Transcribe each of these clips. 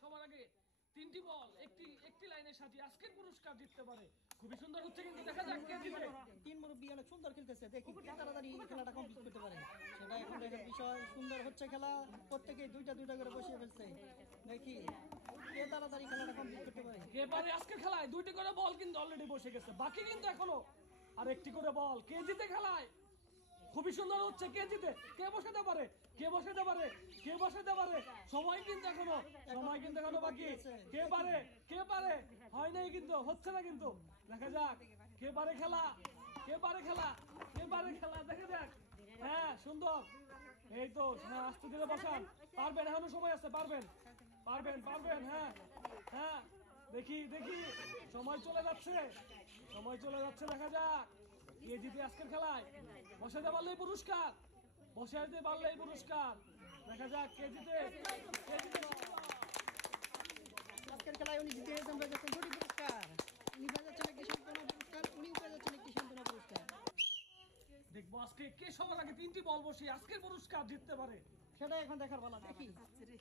সবার আগে তিনটি বল একটি একটি লাইনে সাজিয়ে আজকের পুরস্কার জিততে পারে। খুবই সুন্দর হচ্ছে কিন্তু দেখা যাক কে জিতে। তিন মুরব্বী অনেক সুন্দর খেলতেছে, দেখি কে তাড়াতাড়ি খেলাটা কমপ্লিট করতে পারে সেটা এখন দেখার বিষয়। সুন্দর হচ্ছে খেলা, প্রত্যেকেই দুইটা দুইটা করে বসিয়ে ফেলছে, দেখি কে তাড়াতাড়ি খেলাটা কমপ্লিট করতে পারে। কে পারে আজকের খেলায় দুইটি করে বল কিন্তু অলরেডি বসে গেছে, বাকি কিন্তু এখনো আর একটি করে বল। কে জিতে খেলায়? খুবই সুন্দর হচ্ছে, কে জিতে, কে বসাতে পারে, কে বসাতে পারে, কে বসাতে পারে। সময় কিন্তু এখনো বাকি। কে পারে, কে পারে, হয় নাই কিন্তু, হচ্ছে না কিন্তু। দেখা যাক কে পারে খেলা, কে পারে খেলা, কে পারে খেলা, দেখা যাক। হ্যাঁ সুন্দর, এই তো আস্তে ধীরে বসান, পারবেন, এখনো সময় আছে, পারবেন পারবেন পারবেন। হ্যাঁ হ্যাঁ, দেখি দেখি, সময় চলে যাচ্ছে, সময় চলে যাচ্ছে। দেখা যাক কে জিতে আজকের খেলায়। বসাতে পারলেই পুরস্কার, বসাতে পারলেই পুরস্কার। দেখা যাক কে জিতে, কে জিতে। আজকের খেলায় উনি জিতে গেছেন, পেয়ে যাচ্ছেন দুটি পুরস্কার। উনি পেয়ে যাচ্ছেন একটি সান্ত্বনা পুরস্কার, উনিও পেয়ে যাচ্ছেন একটি সান্ত্বনা পুরস্কার। দেখবো আজকে কে সবার আগে তিনটি বল বসিয়ে আজকের পুরস্কার জিততে পারে। সেটা এখন দেখার পালা, দেখি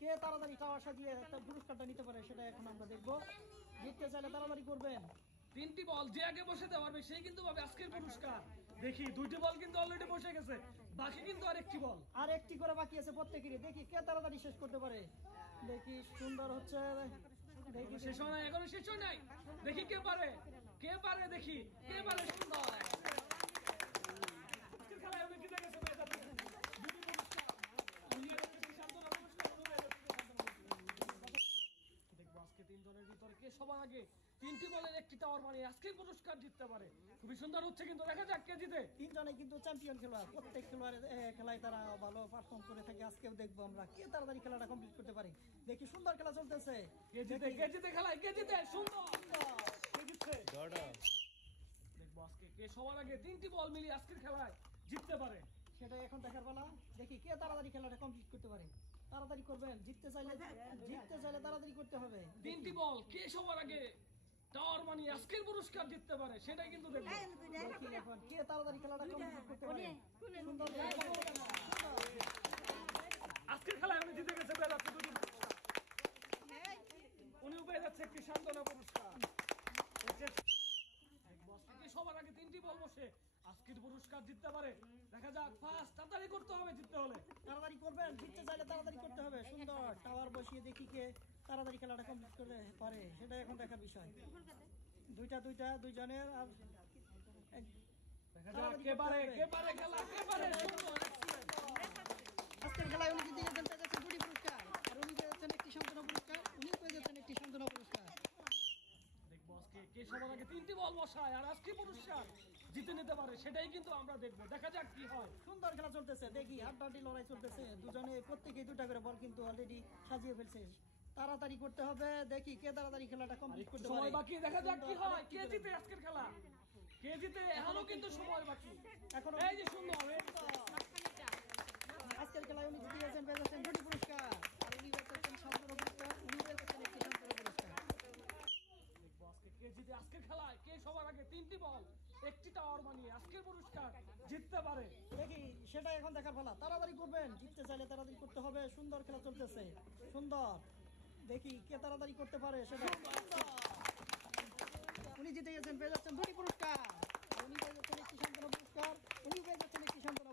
কে তাড়াতাড়ি টাওয়ার সাজিয়ে একটা পুরস্কারটা নিতে পারে, সেটা এখন আমরা দেখবো। জিততে চাইলে তাড়াতাড়ি করবেন। তিনটি বল যে আগে বসাতে পারবে সেই কিন্তু পাবে আজকের পুরস্কার। দেখি দুইটি বল কিন্তু অলরেডি বসে গেছে, বাকি কিন্তু আর একটি বল, আর একটি করে বাকি আছে প্রত্যেকেরই, দেখি কে তাড়াতাড়ি শেষ করতে পারে। দেখি সুন্দর হচ্ছে, দেখি শেষ হয় নাই, এখনো শেষ হয় নাই। দেখি কে পারে, কে পারে, দেখি কে পারে। সুন্দর আজকের খেলায় অনেক জিতে গেছে, পেয়ে যাচ্ছে দুটি পুরস্কার। উনিও যাচ্ছে সান্ত্বনা পুরস্কার, উনিও পেয়ে যাচ্ছে সান্ত্বনা পুরস্কার। দেখবো আজকে তিনজনের ভিতরে কে সবার আগে তিনটি বলের একটি টাওয়ার মারিয়ে আজকের পুরস্কার জিততে পারে। খুবই সুন্দর হচ্ছে কিন্তু, দেখা যাক কে জিতে। তিনজনে কিন্তু চ্যাম্পিয়ন খেলোয়াড়, প্রত্যেক খেলোয়াড়ের খেলায় তারা ভালো পারফর্ম করে থাকে। আজকেও দেখবো আমরা কে তাড়াতাড়ি খেলাটা কমপ্লিট করতে পারে। দেখি সুন্দর খেলা চলতেছে, কে জিতে, কে জিতে খেলায়, কে জিতে। সুন্দর, কে জিতছে। দেখবো আজকে কে সবার আগে তিনটি বল মিলিয়ে আজকের খেলায় জিততে পারে। সেটাই এখন দেখার পালা, দেখি কে তাড়াতাড়ি খেলাটা কমপ্লিট করতে পারে। তাড়াতাড়ি করবেন, জিততে চাইলে তাড়াতাড়ি করতে হবে। তিনটি বল কে সবার আগে টাওয়ার মানিয়ে আজকের পুরস্কার জিততে পারে সেটাই কিন্তু দেখবো। দেখি এখন কে তাড়াতাড়ি খেলাটা কমপ্লিট করতে পারে। সুন্দর আজকের খেলায় উনি জিতে গেছে, পেয়ে যাচ্ছে দুটি পুরস্কার। উনিও পেয়ে যাচ্ছে একটি সান্ত্বনা পুরস্কার। দেখবো আজকে কে সবার আগে তিনটি বল বসে আজকের পুরস্কার জিততে পারে। দেখা যাক, ফার্স্ট তাড়াতাড়ি করতে হবে জিততে হলে। তাড়াতাড়ি করবেন, জিততে চাইলে তাড়াতাড়ি করতে হবে। সুন্দর টাওয়ার বসিয়ে দেখি কে তাড়াতাড়ি খেলাটা কমপ্লিট করতে পারে, সেটা এখন দেখার বিষয়। দুইজনের আর দেখা যাক কে পারে, কে পারে খেলা, কে পারে। সুন্দর, excellent। আজকের খেলায় উনি জিতে গেছেন, পেয়ে যাচ্ছেন দুটি পুরস্কার, আর উনি পেয়ে যাচ্ছেন একটি সান্ত্বনা পুরস্কার, উনিও পেয়ে যাচ্ছেন একটি সান্ত্বনা পুরস্কার। দেখবো আজকে কে সবার আগে তিনটি বল বসায় আর আজকে পুরস্কার জিতে নিতে পারে সেটাই কিন্তু আমরা দেখবো। দেখা যাক কি হয়। সুন্দর খেলা চলতেছে, দেখি হাড্ডাহাড্ডি লড়াই চলতেছে। দুজনে প্রত্যেকেই দুটা করে বল কিন্তু অলরেডি সাজিয়ে ফেলছে। তাড়াতাড়ি করতে হবে, দেখি কে তাড়াতাড়ি খেলাটা কমপ্লিট করতে পারে। সময় বাকি, দেখা যাক কি হয়, কে জিতে আজকের খেলা, কে জিতে। এখনো কিন্তু সময় বাকি, এখনো এই যে সুন্দর। আজকের খেলায় উনি জিতে গেছেন, পেয়ে যাচ্ছেন দুটি পুরস্কার, আর উনি পেয়ে যাচ্ছেন সান্ত্বনা পুরস্কার, উনি পেয়ে যাচ্ছেন একটি সান্ত্বনা পুরস্কার। দেখবো আজকে কে জিতে আজকের খেলায়, কে সবার আগে তিনটি বল একটি টাওয়ার বানিয়ে আজকের পুরস্কার জিততে পারে। দেখি সেটা এখন দেখার পালা, তাড়াতাড়ি করবেন, জিততে চাইলে তাড়াতাড়ি করতে হবে। সুন্দর খেলা চলতেছে, সুন্দর, দেখি কে তাড়াতাড়ি করতে পারে সেটা। উনি জিতে গেছেন, পেয়ে যাচ্ছেন দুটি পুরস্কার, উনি পেয়ে যাচ্ছেন একটি সান্ত্বনা পুরস্কার, উনি পেয়ে যাচ্ছেন একটি সান্ত্বনা